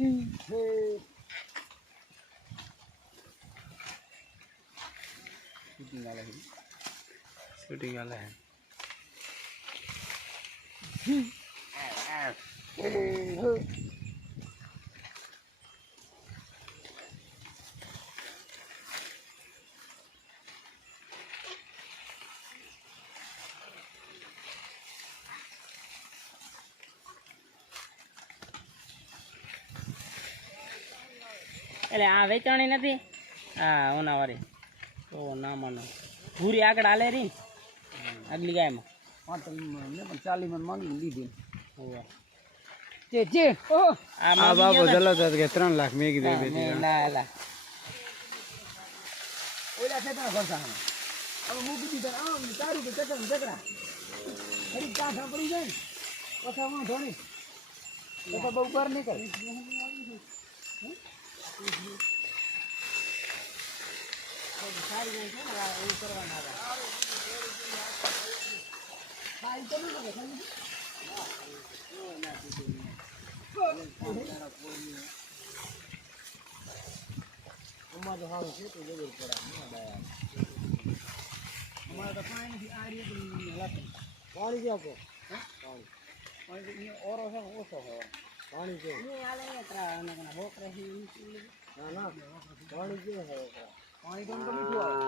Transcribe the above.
chi thế shooting ala hin shooting ala hin ah, ah. એટલે આ વેચાણી નથી. હા ઓનાવાળી તો ના માનો ભૂરી આગળ હાલે રહી ને? આગલી ગાયમાં. પાંચ મને પણ ચાલી મન માંગી લીધી. હોવે. જે જે ઓહ આ માગી ગયા તા? કે ત્રણ લાખ મેં હા, મેં ના લા. ઓલા છે તને હવે મૂકી દીધા આમ તારું કે ચકરા ચકરા ખરી કાંઠા પડી જાય ને પછી વાંધો નહીં તો તો બહુ પર નહીં કરે અમારે તો પાણી નથી આ રીતે પાણી ક્યાં કહો પાણી પાણી તો ઓરો છે ઓછો હોય પાણી કેવું છે. ના ના પાણી કેવું હોય પાણી તો મીઠું આવે પાણી પીવે છે આ રહી